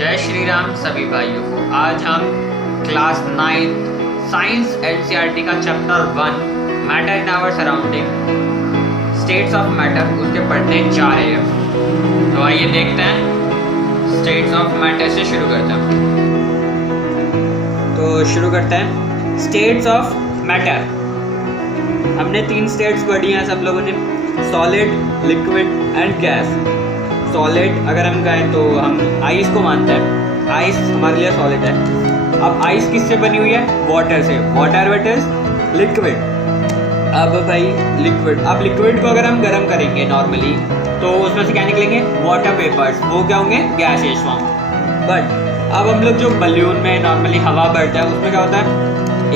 जय श्री राम सभी भाइयों को। आज हम क्लास 9 साइंस एनसीईआरटी का chapter 1 matter in our surrounding states of matter उसके पढ़ने जा रहे हैं। तो आइए देखते हैं स्टेट्स ऑफ मैटर से शुरू करते हैं। तो शुरू करते हैं स्टेट्स ऑफ मैटर। हमने 3 स्टेट्स पढ़ी हैं सब लोगों ने, solid, liquid and gas. Solid अगर हम कहें तो हम आइस को मानते हैं, आइस हमारे लिए सॉलिड है। अब आइस किससे बनी हुई है? वाटर से। Water what is liquid. अब भाई लिक्विड, अब लिक्विड को अगर हम गर्म करेंगे नॉर्मली तो उसमें से क्या निकलेंगे? Water vapours. वो क्या होंगे? Gases form. बट अब हम लोग जो बलून में नॉर्मली हवा भरते हैं उसमें क्या होता है?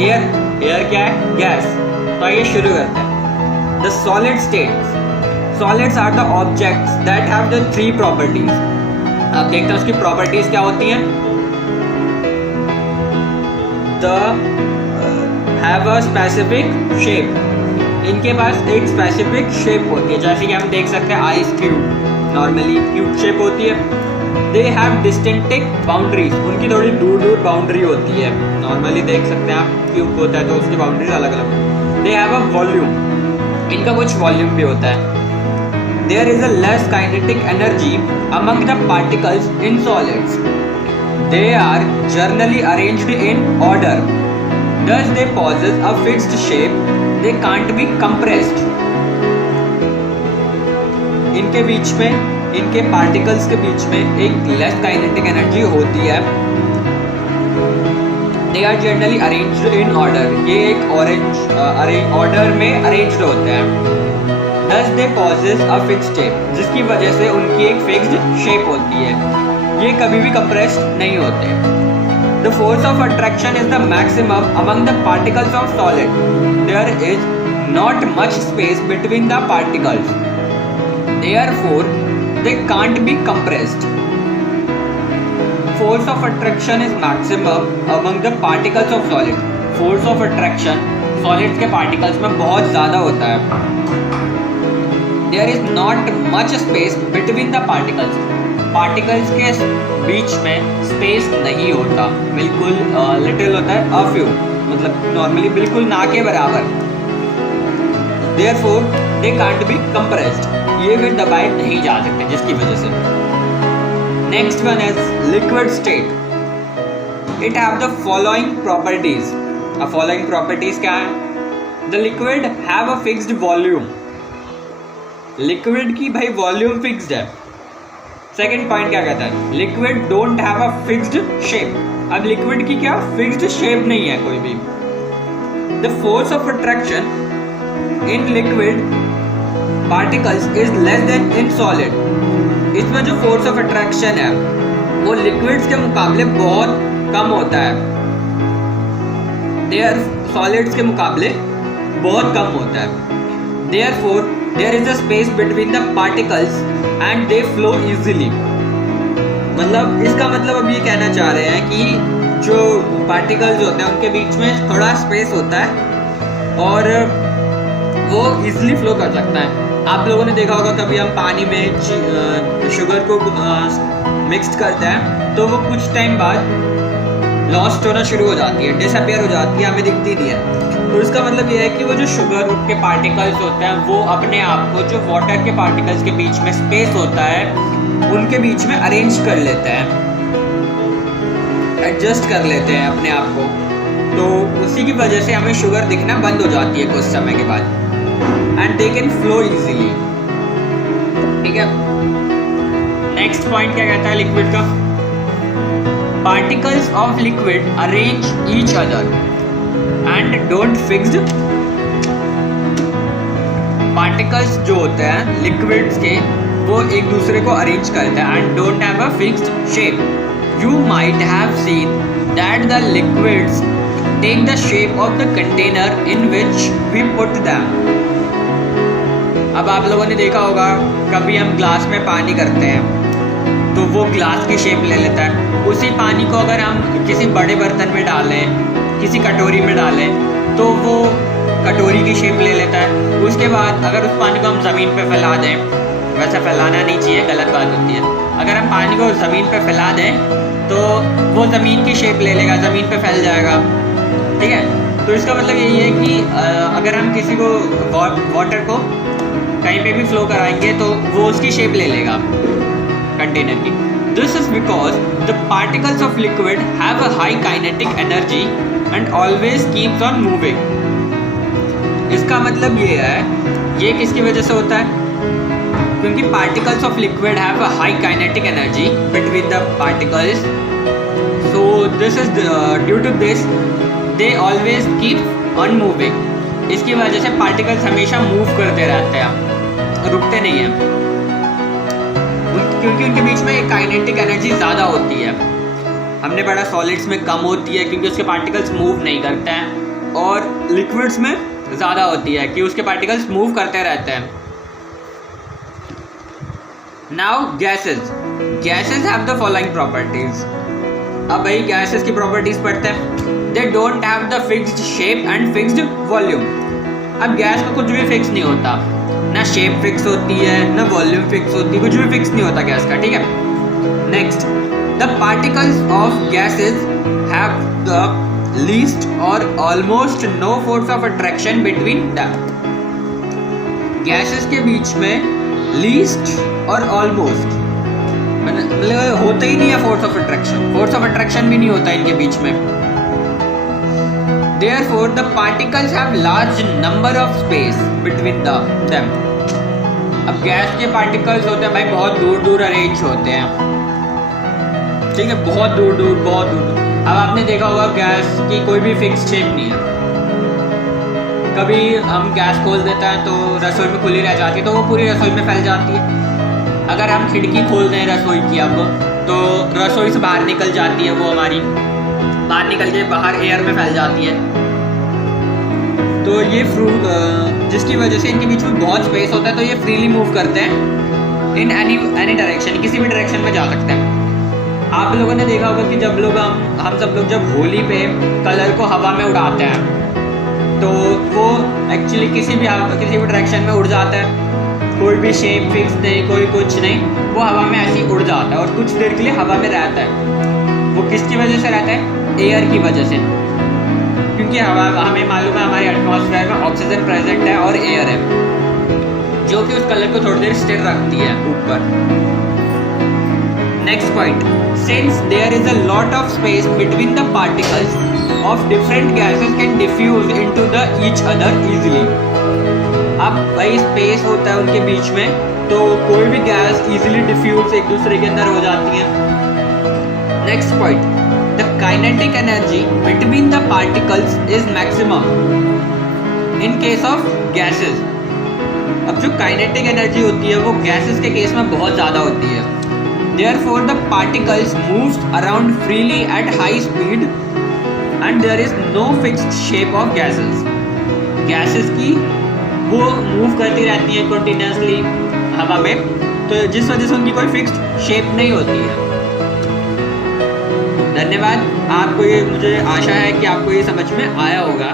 एयर। एयर क्या है? गैस। तो आइए शुरू करते हैं। The solid states, solids are the objects that have the 3 properties। अब देखते हैं उसकी प्रॉपर्टीज क्या होती हैं। The have a specific shape। इनके पास एक स्पेसिफिक शेप होती है, जैसे कि हम देख सकते हैं ice cube normally cube shape होती है। They have distinctive boundaries। उनकी थोड़ी दूर दूर बाउंड्री होती है, नॉर्मली देख सकते हैं आप क्यूब होता है तो उसकी बाउंड्रीज अलग अलग। They have a volume। इनका कुछ वॉल्यूम भी होता है। There is a less kinetic energy among the particles in solids। They are generally arranged in order, thus they possess a fixed shape। They can't be compressed। इनके बीच में, इनके particles के बीच में एक लेस काइनेटिक एनर्जी होती है। They are generally arranged in order। ये एक ऑर्डर में अरेंज्ड होते हैं। Thus they possess a fixed shape। जिसकी वजह से उनकी एक फिक्स्ड शेप होती है, ये कभी भी कंप्रेस्ड नहीं होते। The force of attraction is the maximum among the particles of solid। There is not much space between the particles, therefore they can't be compressed। Force of attraction is maximum among the particles of solid। Force of attraction solids के particles में बहुत ज़्यादा होता है। There is not much space between the particles। Particles के बीच में space नहीं होता, बिल्कुल लिटिल होता है, a few, मतलब नॉर्मली बिल्कुल ना के बराबर। Therefore they can't be compressed। ये फिर दबाए नहीं जा सकते, जिसकी वजह से। Next one is liquid state। It have the following properties। अब फॉलोइंग प्रॉपर्टीज क्या है? The liquid have a fixed volume. Liquid की भाई वॉल्यूम फिक्स्ड है। सेकंड पॉइंट क्या कहता है? Liquid don't have a fixed shape. अब लिक्विड की क्या फिक्स्ड शेप नहीं है कोई भी। The force of attraction in liquid particles is less then in solid. इसमें जो फोर्स ऑफ अट्रैक्शन है वो लिक्विड्स के मुकाबले बहुत कम होता है। देयर सॉलिड्स के मुकाबले बहुत कम होता है। Therefore there is a space between the particles and they flow easily. मतलब इसका मतलब अब ये कहना चाह रहे हैं कि जो पार्टिकल्स होते हैं उनके बीच में थोड़ा स्पेस होता है और वो इजीली फ्लो कर सकता है। आप लोगों ने देखा होगा कभी हम पानी में शुगर को मिक्स करते हैं तो वो कुछ टाइम बाद लॉस्ट होना शुरू हो जाती है, डिसअपियर हो जाती है, हमें दिखती नहीं है। तो इसका मतलब ये है कि वो जो शुगर के पार्टिकल्स होते हैं वो अपने आप को जो वाटर के पार्टिकल्स के बीच में स्पेस होता है उनके बीच में अरेंज कर लेते हैं, एडजस्ट कर लेते हैं अपने आप को। तो उसी की वजह से हमें शुगर दिखना बंद हो जाती है कुछ समय के बाद। And they can flow easily. ठीक है, नेक्स्ट पॉइंट क्या कहता है लिक्विड का? Particles of liquid arrange each other and don't fixed। Particles जो होते हैं liquids के वो एक दूसरे को arrange करते हैं and don't have a fixed shape। You might have seen that the liquids take the shape of the container in which we put them। अब आप लोगों ने देखा होगा कभी हम ग्लास में पानी करते हैं तो वो ग्लास की शेप ले लेता है। उसी पानी को अगर हम किसी बड़े बर्तन में डालें, किसी कटोरी में डालें तो वो कटोरी की शेप ले लेता है। उसके बाद अगर उस पानी को हम ज़मीन पे फैला दें, वैसे फैलाना नहीं चाहिए, गलत बात होती है। अगर हम पानी को ज़मीन पे फैला दें तो वो ज़मीन की शेप ले लेगा, ज़मीन पे फैल जाएगा, ठीक है। तो इसका मतलब यही है कि अगर हम किसी को वाटर को कहीं पे भी फ्लो कराएंगे तो वो उसकी शेप ले लेगा कंटेनर की। This is because the particles of liquid have a high kinetic energy and always keeps on moving. इसका मतलब ये है, ये किसकी वजह से होता है? क्योंकि particles of liquid have a high kinetic energy between the particles, so this is due to this they always keep on moving. इसकी वजह से पार्टिकल्स हमेशा मूव करते रहते हैं, रुकते नहीं हैं, क्योंकि उनके बीच में एक काइनेटिक एनर्जी ज़्यादा होती है। हमने पढ़ा सॉलिड्स में कम होती है क्योंकि उसके पार्टिकल्स मूव नहीं करते हैं, और लिक्विड्स में ज़्यादा होती है कि उसके पार्टिकल्स मूव करते रहते हैं। Now gases have the following properties. अब भाई गैसेस की प्रॉपर्टीज पढ़ते हैं। They don't have the fixed shape and fixed volume. अब गैस का कुछ भी फिक्स नहीं होता, ना शेप फिक्स होती है, ना वॉल्यूम फिक्स होती है, कुछ भी फिक्स नहीं होता गैस का, ठीक है। Next, the particles of gases have the least और almost no force of attraction between them. Gases के बीच में लीस्ट और ऑलमोस्ट मतलब होता ही नहीं है फोर्स ऑफ अट्रैक्शन भी नहीं होता इनके बीच में। Therefore, the particles have large number of space between them. अब गैस के पार्टिकल्स होते हैं भाई बहुत दूर दूर अरेंज होते हैं, ठीक है, बहुत दूर दूर। अब आपने देखा होगा गैस की कोई भी फिक्स शेप नहीं है। कभी हम गैस खोल देते हैं तो रसोई में खुली रह जाती है, तो वो पूरी रसोई में फैल जाती है। अगर हम खिड़की खोल दें रसोई की अब, तो रसोई से बाहर निकल जाती है, वो हमारी बाहर निकल के बाहर एयर में फैल जाती है। तो ये जिसकी वजह से इनके बीच में बहुत स्पेस होता है, तो ये फ्रीली मूव करते हैं इन एनी डायरेक्शन, किसी भी डायरेक्शन में जा सकते हैं। आप लोगों ने देखा होगा कि जब लोग हम सब लोग जब होली पे कलर को हवा में उड़ाते हैं, तो वो एक्चुअली किसी भी डायरेक्शन में उड़ जाता है, कोई भी शेप फिक्स नहीं, कोई कुछ नहीं, वो हवा में ऐसे ही उड़ जाता है और कुछ देर के लिए हवा में रहता है। वो किसकी वजह से रहता है? एयर की वजह से, क्योंकि हवा, हमें मालूम है हमारे एटमॉस्फेयर में ऑक्सीजन प्रेजेंट है और एयर है, जो कि उस कलर को थोड़ी देर स्थिर रखती है ऊपर। Next point, since there is a lot of space between the particles of different gases can diffuse into the each other easily. अब भाई स्पेस होता है उनके बीच में, तो कोई भी गैस इजीली डिफ्यूज एक दूसरे के अंदर हो जाती है। Next point, the kinetic energy between the particles is maximum in case of gases। अब जो काइनेटिक एनर्जी होती है वो गैसेस के केस में बहुत ज़्यादा होती है। Therefore the particles moves around freely at high speed and there is no fixed shape of gases। Gases की वो मूव करती रहती है कंटिन्यूसली हवा में, तो जिस वजह से उनकी कोई फिक्स्ड शेप नहीं होती है। धन्यवाद। आपको ये, मुझे आशा है कि आपको ये समझ में आया होगा।